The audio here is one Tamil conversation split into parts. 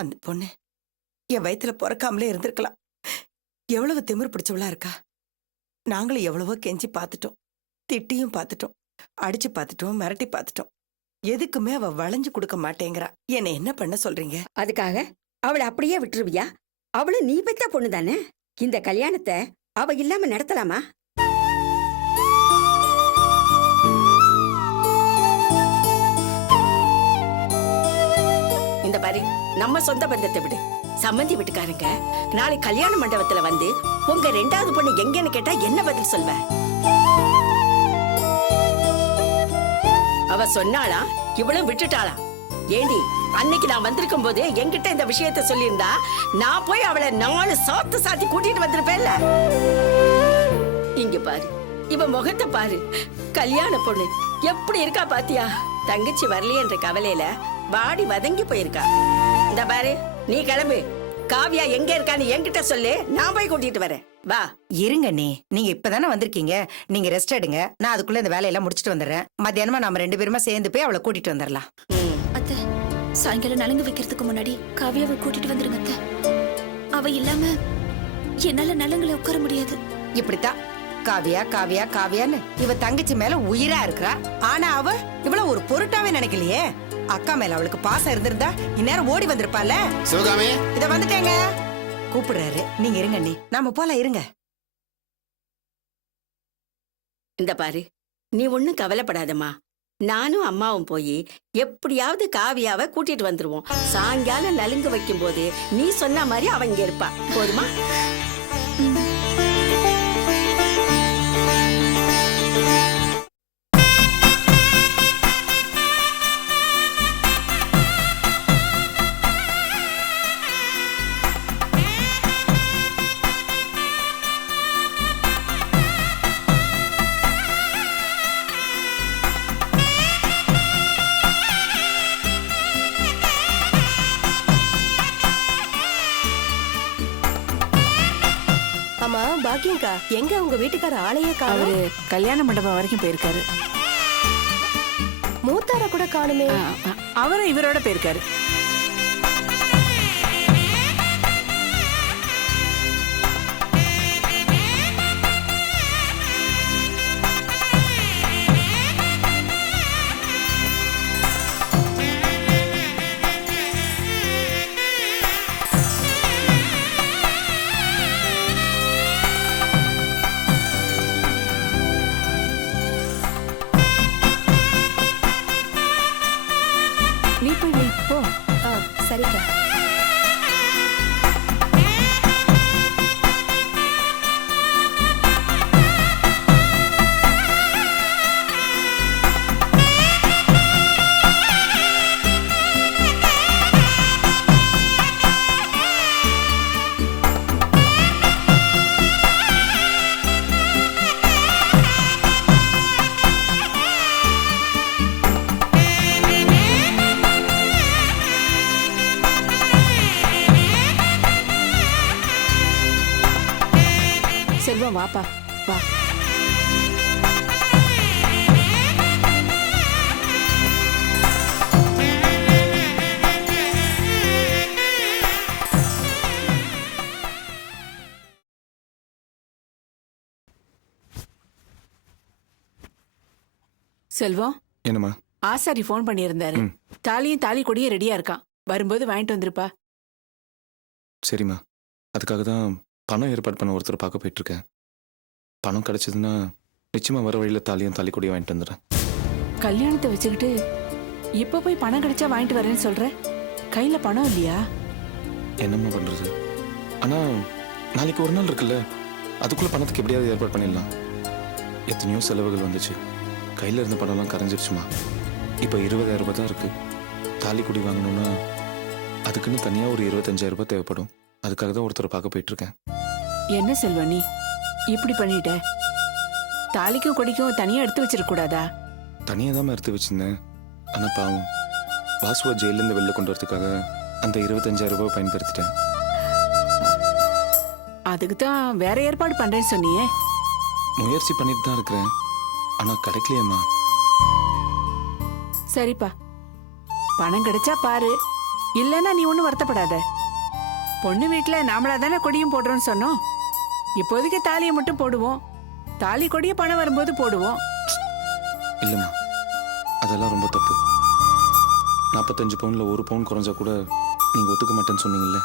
அந்த பொண்ணு என் வயித்துல பிறக்காமலே இருந்திருக்கலாம். எவ்வளவு திமிரு பிடிச்சவளா இருக்கா. நாங்களும் எவ்வளவோ கெஞ்சி பார்த்துட்டோம், திட்டியும் பார்த்துட்டோம், அடிச்சு பார்த்துட்டோம், மிரட்டி பார்த்துட்டோம். எதுக்குமே அவ வளைஞ்சு கொடுக்க மாட்டேங்கிறா. என்ன என்ன பண்ண சொல்றீங்க? அதுக்காக அவளை அப்படியே விட்டுருவியா? அவளும் நீ பெத்த பொண்ணு தானே. இந்த கல்யாணத்தை அவ இல்லாம நடத்தலாமா? இந்த பாரு, நம்ம சொந்த பந்தத்தை விடு. சம்மந்தி வீட்டுக்காரங்க நாளை கல்யாண மண்டபத்துல வந்து உங்க ரெண்டாவது பொண்ணு எங்கன்னு கேட்டா என்ன பதில் சொல்வ? அவ சொன்னாளா இவளும் விட்டுட்டாளா? ஏண்டி, அன்னைக்கு நான் வந்திருக்கும் போது என்கிட்ட இந்த விஷயத்த சொல்லியிருந்தா நான் போய் அவளை 4 சாத்து சாத்தி கூட்டிட்டு வந்திருப்பேன்ல. இங்க பாரு, இவ முகத்தை பாரு. கல்யாண பொண்ணு எப்படி இருக்கா பாத்தியா? தங்கச்சி வரலையன்ற கவலையில வாடி வதங்கி போயிருக்கா. இந்த பாரு, நீ கிளம்பு. காவியா எங்க இருக்கான்னு என்கிட்ட சொல்லு, நான் போய் கூட்டிட்டு வரேன். வா. இருங்க நீ, நீங்க இப்பதானே வந்திருக்கீங்க. நீங்க ரெஸ்ட் எடுங்க, நான் அதுக்குள்ள இந்த வேலையெல்லாம் முடிச்சிட்டு வந்துடுறேன். மத்தியானமா நாம 2 பேருமா சேர்ந்து போய் அவளை கூட்டிட்டு வந்துடலாம். அத்தை, சாயங்காலம் நலங்கு வைக்கிறதுக்கு முன்னாடி காவியாவை கூட்டிட்டு வந்துருங்க அத்தை. அவ இல்லாம என்னால நலங்குல உட்கார முடியாது. இப்படித்தான் காவியா காவியா காவியான்னு இவ தங்கச்சி மேல உயிரா இருக்கிறா. ஆனா அவ இவ்வளவு ஒரு பொருட்டாவே நினைக்கலையே. அக்கா மேல அவளுக்கு பாசம் இருந்திருந்தா இந்நேரம் ஓடி வந்திருப்பால. சிவகாமி, இத வந்துட்டேங்க. கூப்பிடுறாரு, நீங்க இருங்க நீ, நாம போலாம். இருங்க. இந்த பாரு, நீ ஒண்ணும் கவலைப்படாதம்மா. நானும் அம்மாவும் போய் எப்படியாவது காவியாவை கூட்டிட்டு வந்துருவோம். சாயங்காலம் நலுங்கு வைக்கும் போது நீ சொன்ன மாதிரி அவ இங்க இருப்பா. போதுமா? ஆமா பாக்கியங்கா, எங்க உங்க வீட்டுக்கார ஆளையே காணோம்? அவரு கல்யாண மண்டபம் வரைக்கும் போயிருக்காரு. மூத்தார கூட காணுமே. அவரும் இவரோட போயிருக்காரு. நீ போய் வை, போ. சரிக்கா. செல்வம், வாப்பா, வா. செல்வம், என்னம்மா? ஆசாரி போன் பண்ணியிருந்தாரு. தாலியும் தாலி கொடியும் ரெடியா இருக்கான். வரும்போது வாங்கிட்டு வந்துருப்பா. சரிம்மா, அதுக்காக தான் பணம் ஏற்பாடு பண்ண ஒருத்தர் பார்க்க போயிட்டு இருக்கேன். பணம் கிடைச்சதுன்னா நிச்சயமா வர வழியில தாலியும் தாலி கொடியும் வாங்கிட்டு வந்துடுறேன். கல்யாணத்தை வச்சுக்கிட்டு இப்ப போய் பணம் கிடைச்சா வாங்கிட்டு வரேன்னு சொல்ற. கையில பணம் இல்லையா? என்னம்மா பண்றது? ஆனா நாளைக்கு ஒரு நாள் இருக்குல்ல, அதுக்குள்ள பணத்துக்கு எப்படியாவது ஏற்பாடு பண்ணிடலாம். எத்தனையோ செலவுகள் வந்துச்சு, கையில இருந்த பணம்லாம் கரைஞ்சிருச்சுமா. இப்போ 20,000 ரூபாய் தான் இருக்கு. தாலி கொடி வாங்கணும்னா அதுக்குன்னு தனியா ஒரு 25,000 ரூபாய் தேவைப்படும். அதுக்காக தான் ஒருத்தரை பார்க்க போயிட்டு இருக்கேன். என்ன செல்வா நீ இப்படி பண்ணிட்ட? தாலிக்கும் கொடிக்கும் தனியா எடுத்து வச்சிருக்க கூடாதா? தனியாக தான் எடுத்து வச்சிருந்தேன். ஆனால் பாவம், வாசுவா ஜெயிலேருந்து வெளில கொண்டு வரதுக்காக அந்த 25,000 ரூபாய் பயன்படுத்திட்டேன். அதுக்கு தான் வேற ஏற்பாடு பண்றேன்னு சொன்னியே. முயற்சி பண்ணிட்டு தான் இருக்கிறேன், ஆனால் கிடைக்கலையேம்மா. சரிப்பா, பணம் கிடைச்சா பாரு, இல்லைன்னா நீ ஒன்றும் வருத்தப்படாத. பொண்ணு வீட்டுல நாமளா தானே கொடியும் போடுறோம்னு சொன்னோம். இப்போதைக்கு தாலியை மட்டும் போடுவோம். தாலி கொடிய பணம் வரும்போது போடுவோம். இல்லைம்மா, அதெல்லாம் ரொம்ப தப்பு. 45 பவுன்ல 1 பவுன் குறைஞ்சா கூட நீங்கள் ஒத்துக்க மாட்டேன்னு சொன்னீங்கல்ல.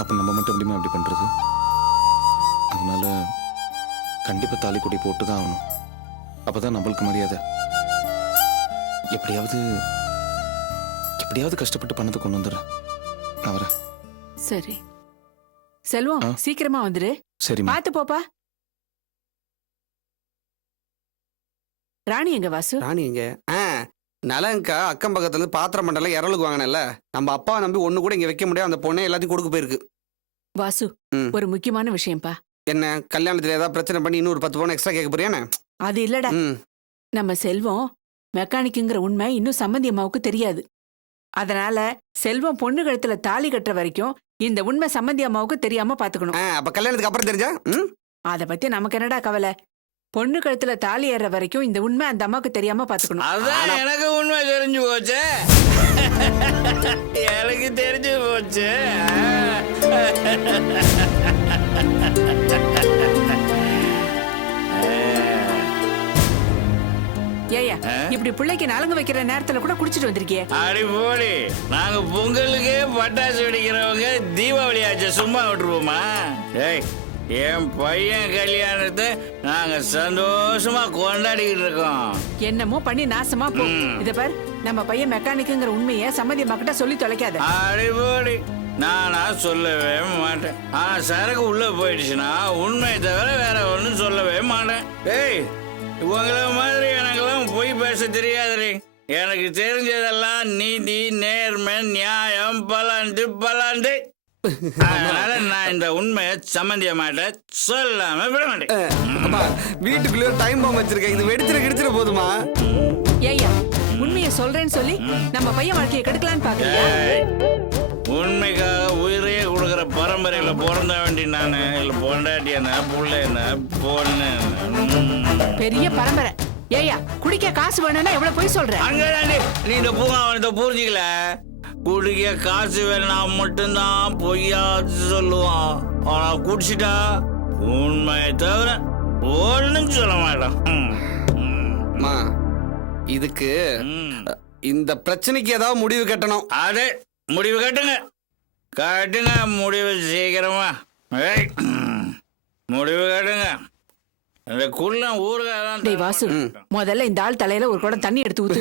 அப்போ நம்ம மட்டும் எப்படிமா அப்படி பண்ணுறது? அதனால கண்டிப்பாக தாலி கொடி போட்டு தான் ஆகணும். அப்போ தான் நம்மளுக்கு மரியாதை. எப்படியாவது கஷ்டப்பட்டு பணத்தை கொண்டு வந்துடுறேன். நான் வரேன். சரி செல்வம், ஆ. சீக்கிரமா வந்துரு. சரிம்மா. பாத்து போப்பா. ராணி எங்க வாசு? ராணி எங்க? நலங்கா அக்கம் பக்கத்துல இருந்து பாத்திரம் மண்டலம் இரலுக்கு வாங்கினல. நம்ம அப்பாவை நம்பி ஒண்ணு கூட இங்க வைக்க முடியாது. அந்த பொண்ணை எல்லாத்தையும் கொடுக்க போயிருக்கு. வாசு, ம். ஒரு முக்கியமான விஷயம்ப்பா. என்ன கல்யாணத்துல ஏதாவது பிரச்சனை பண்ணி இன்னொரு 10 பவுன் எக்ஸ்ட்ரா கேட்க போறியானே? அது இல்லடா, ம். நம்ம செல்வம் மெக்கானிக்குங்கிற உண்மை இன்னும் சம்பந்தி அம்மாவுக்கு தெரியாது. அதனால செல்வம் பொண்ணு கழுத்துல தாலி கட்டுற வரைக்கும் இந்த உண்மை சம்பந்தி அம்மாவுக்கு தெரியாம பாத்துக்கணும். அப்ப கல்யாணத்துக்கு அப்புறம் தெரிஞ்சா? அத பத்தி நமக்கு என்னடா கவலை? பொண்ணு கழுத்துல தாலி ஏற வரைக்கும் இந்த உண்மை அந்த அம்மாவுக்கு தெரியாம பாத்துக்கணும். அதான் எனக்கு உண்மை தெரிஞ்சு போச்சு. எனக்கு தெரிஞ்சு போச்சு. ஏயா இப்படி பிள்ளைக்கு நலங்கு வைக்கிற நேரத்துல கூட குடிச்சிட்டு வந்திருக்கியே? அடி போடி, நாங்க பொங்கலுக்கே பட்டாசு வெடிக்கிறவங்க தீபாவளி ஆச்சு சும்மா விட்டுருவோமா? டேய், என் பையன் கல்யாணத்தை நாங்க சந்தோஷமா கொண்டாடிக்கிட்டு இருக்கோம். என்னமோ பண்ணி நாசமா போ. ம். இத பார், நம்ம பையன் மெக்கானிக்குங்கிற உண்மையை சம்மதி அம்மா கிட்ட சொல்லி தொலைக்காத. அடிபோடி, நானா சொல்லவே மாட்டேன். ஆனா சரக்கு உள்ள போயிடுச்சுன்னா உண்மை தவிர வேற ஒண்ணும் சொல்லவே மாட்டேன். ஏய், உங்களை மாதிரி எனக்கெல்லாம் பொய் பேச தெரியாதுரி. எனக்கு தெரிஞ்சதெல்லாம் நீதி, நேர்மை, நியாயம், பலாண்டு. அதனால நான் இந்த உண்மையை சம்மந்திய மாட்டேன், சொல்லாம விட மாட்டேன். அப்பா, வீட்டுக்குள்ளே டைம் பாம்பு வச்சிருக்கேன். இது வெடிச்சிட போதுமா? ஏய்யா, உண்மையை சொல்றேன்னு சொல்லி நம்ம பையன் வாழ்க்கையை கெடுக்கலான்னு பாக்குறியா? ஏய், உண்மைக்காக உயிரையே கொடுக்குற பரம்பரையில பிறந்த வேண்டி நானு. இல்ல பொண்டாட்டி என்ன, புள்ள என்ன, பொண்ணு என்ன. பெரிய பரம்பரை. ஏய்யா, குடிக்க காசு வேணும்னா எவ்வளவு பொய் சொல்ற? அங்கதாண்டி நீ இந்த பூங்காவனத்தை புரிஞ்சுக்கல. குடிக்க காசு வேணா மட்டும்தான் பொய்யா சொல்லுவான். ஆனா குடிச்சிட்டா உண்மையை தவிர ஒண்ணும் சொல்ல மாட்டான். அம்மா, இதுக்கு இந்த பிரச்சனைக்கு ஏதாவது முடிவு கட்டணும். அது முடிவு கட்டுங்க முடிவு சீக்கிரமா. ஏய், முடிவு கட்டுங்க. இந்த குள்ளம் டேய் வாசு, முதல்ல இந்த ஆள் தலையில ஒரு குடம் தண்ணி எடுத்து ஊத்து.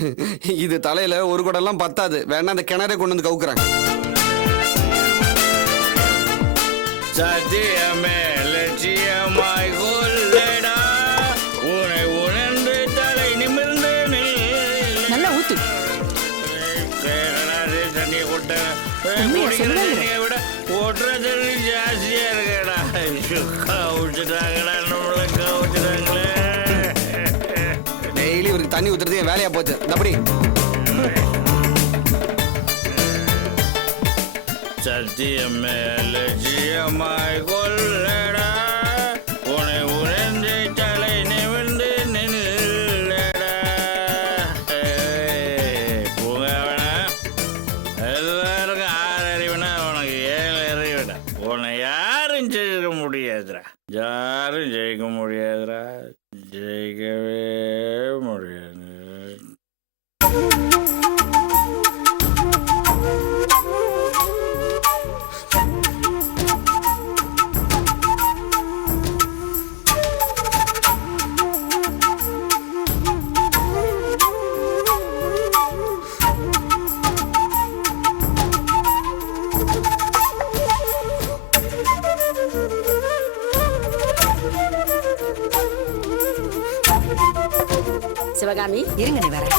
இது தலையில ஒரு குடம்லாம் பத்தாது. வேணா அந்த கிணறை கொண்டு வந்து கவுக்குறேன். சத்தியமே லட்சியமாய் கொள்ளடா, உன்னை உணர்ந்து தலை நிமிர்ந்து நல்லா ஊத்து. தண்ணியை கொட்ட உண்மையா சொல்லுங்க. தண்ணியை விட ஒட்டுற தண்ணி ஜாஸ்தியா இருக்கடா. கவுச்சுட்டாங்கடா, நம்மள கவுச்சுட்டாங்களே. டெய்லி இவருக்கு தண்ணி ஊத்துறது என் வேலையா போச்சு. அப்படி சத்தியமே லட்சியமாய் கொள்ளடா, உன்னை உணர்ந்து தலை நிமிர்ந்து நில்லடா. பூங்காவனா, எல்லாருக்கும் 6 அறிவுனா உனக்கு 7 அறிவுடா. உன்னை யாரும் ஜெயிக்க முடியாதுடா. யாரும் ஜெயிக்க முடியாதுடா. ஜெயிக்கவே முடியாது. சிவகாமி, இருங்க, நீ வரேன்.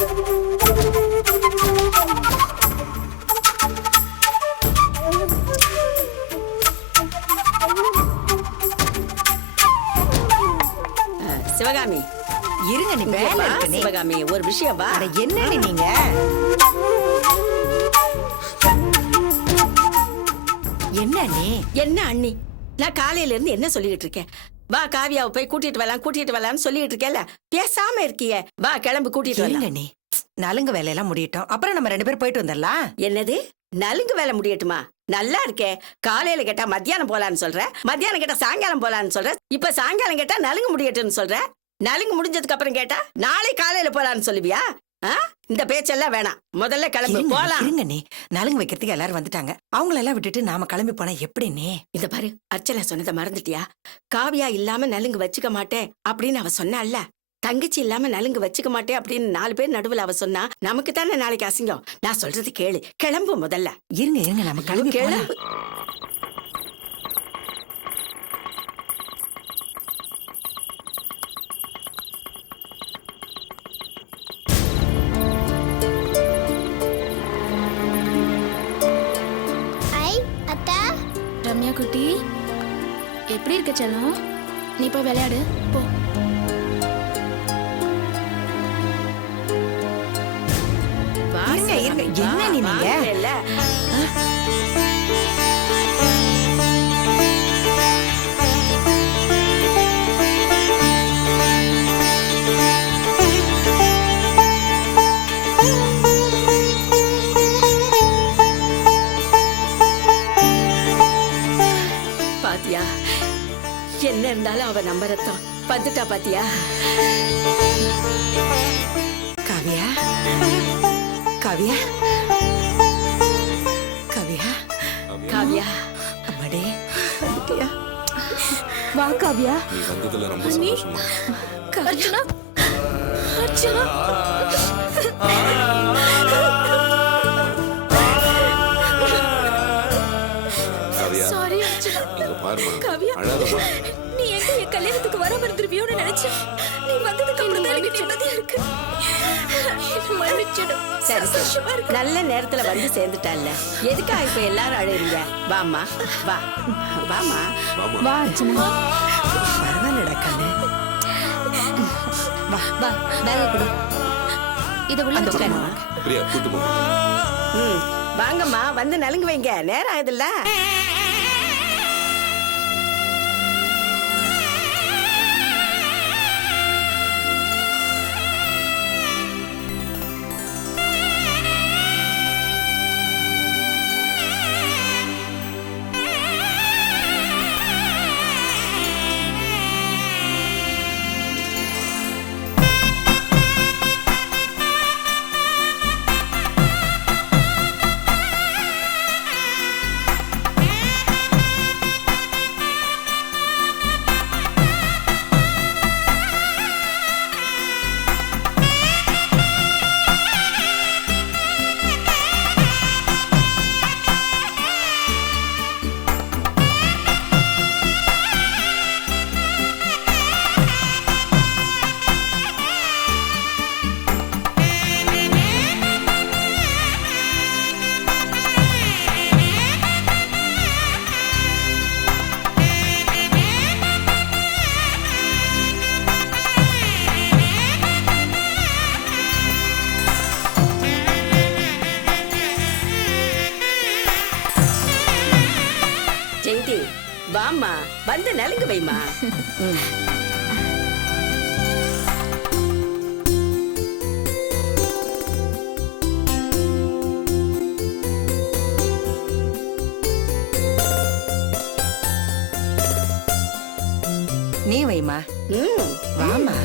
சிவகாமி இருங்க, நீ வேலை வா, இருக்கு நீ. சிவகாமி ஒரு விஷயம் வா. அட, என்னடி நீங்க? என்ன நீ? என்ன அண்ணி, நான் காலையில இருந்து என்ன சொல்லிட்டு இருக்கேன்? வா காவியாவை போய் கூட்டிட்டு வரலாம்னு சொல்லிட்டு இருக்கேன்ல, பேசாம இருக்கியே. வா கிளம்பு, கூட்டிட்டு இருங்க வரலாம். நீ. நலுங்கு வேலையெல்லாம் முடியட்டும், அப்புறம் நம்ம 2 பேரும் போயிட்டு வந்துடலாம். என்னது நலுங்கு வேலை முடியட்டுமா? நல்லா இருக்கே. காலையில கேட்டா மத்தியானம் போலான்னு சொல்ற, மத்தியானம் கேட்டா சாயங்காலம் போலான்னு சொல்ற, இப்ப சாயங்காலம் கேட்டா நலுங்கு முடியட்டும்னு சொல்ற. நலுங்கு முடிஞ்சதுக்கு அப்புறம் கேட்டா நாளை காலையில போலான்னு சொல்லுவியா? இந்த பேச்செல்லாம் வேணாம், முதல்ல கிளம்பு போலாம். இருங்க நீ, நலுங்கு வைக்கிறதுக்கு எல்லாரும் வந்துட்டாங்க, அவங்களெல்லாம் விட்டுட்டு நாம கிளம்பி போனா எப்படி நீ? இத பாரு, அர்ச்சனா சொன்னதை மறந்துட்டியா? காவியா இல்லாம நலுங்கு வச்சுக்க மாட்டேன் அப்படின்னு அவ சொன்னால. தங்கச்சி இல்லாம நலுங்கு வச்சுக்க மாட்டேன் அப்படின்னு 4 பேர் நடுவுல அவ சொன்னா நமக்கு தானே நாளைக்கு அசிங்கம். நான் சொல்றது கேளு, கிளம்பு முதல்ல. இருங்க நம்ம கிளம்பி போலாம். கிளம்பு. ரம்யா குட்டி, எப்படி இருக்க செல்லம்? நீ போய் விளையாடு போ. இருங்க என்ன நீங்க? பாத்தியா, என்ன இருந்தாலும் அவ நம்ம ரத்தம். வந்துட்டா பாத்தியா? காவியா, காவியா, காவியா, காவியா, அம்மாடி. வா காவியா. நீ வந்ததுல ரொம்ப சந்தோஷமா. அர்ச்சனா, அர்ச்சனா. சாரி அர்ச்சனா. காவியா, நீ எங்க என் கல்யாணத்துக்கு வராம இருந்துருவியோன்னு நினைச்சேன். நீ வந்ததுக்கு அப்புறம் தான் எனக்கு நிம்மதியா இருக்கு. சரி சரி, நல்ல நேரத்துல வந்து சேர்ந்துட்டால. எதுக்கா இப்ப எல்லாரும் அழைறீங்க? வாமா, வா வாமா, வா அர்ச்சனா. பரவாயில்லடா கண்ணு. வா வா, பேக கொடு. இத உள்ள அந்த வச்சுக்கோ. உட்காருமா. பிரியா கூட்டு போ. வாங்கம்மா, வந்து நலுங்கு வைங்க, நேரம் ஆகுதுல்ல. ஜெயந்தி, வாம்மா, வந்து நலுங்கு வைமா. நீ வைமா, ம், வாமா.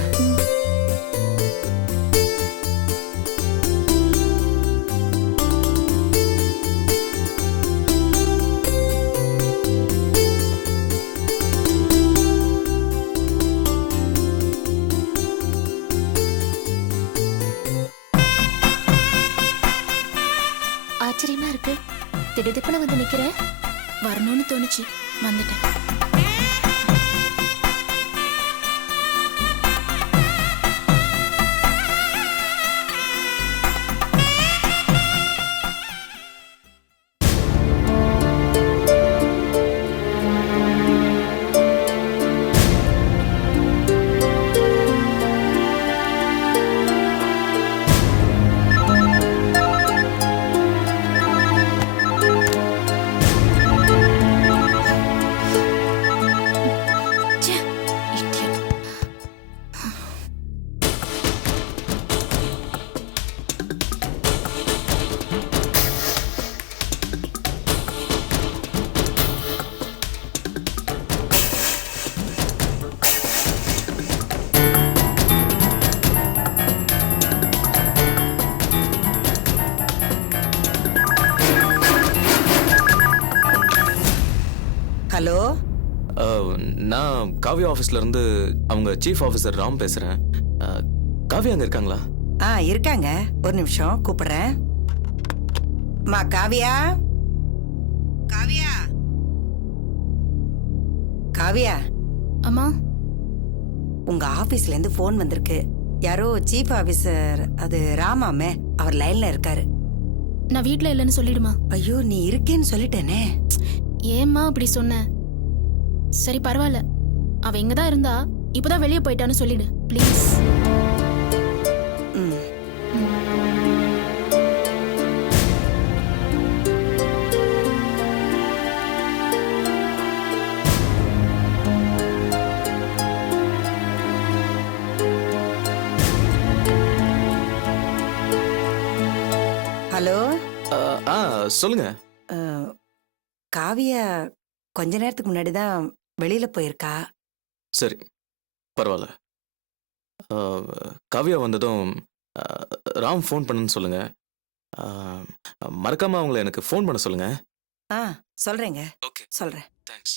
ஆச்சரியமா இருக்கு. திடுதிப்புல வந்து நிக்கிறேன். வரணும்னு தோணுச்சு, வந்துட்டேன். நான் காவியா ஆஃபீஸ்ல இருந்து அவங்க சீஃப் ஆஃபீஸர் ராம் பேசுறேன். காவியா அங்க இருக்காங்களா? இருக்காங்க. ஒரு நிமிஷம் கூப்பிடுறேன். மா காவியா, காவியா, காவியா. அம்மா உங்க ஆபீஸ்ல இருந்து போன் வந்திருக்கு. யாரோ சீஃப் ஆபீசர், அது ராமாமே, அவர் லைன்ல இருக்காரு. நான் வீட்ல இல்லைன்னு சொல்லிடுமா? ஐயோ, நீ இருக்கேன்னு சொல்லிட்டேனே. ஏம்மா அப்படி சொன்ன? சரி பரவாயில்ல, அவ இங்கதான் இருந்தா, இப்பதான் வெளியே போயிட்டான்னு சொல்லிடு ப்ளீஸ். ம். ஹலோ. சொல்லுங்க. காவியா கொஞ்ச நேரத்துக்கு முன்னாடி தான் வெளியில போயிருக்கா. சரி, பரவாயில்ல. காவியா வந்ததும் ராம் ஃபோன் பண்ணுன்னு சொல்லுங்க. மறக்காம அவங்கள எனக்கு ஃபோன் பண்ண சொல்லுங்க. சொல்றேங்க. ஓகே, சொல்றேன். தேங்க்ஸ்.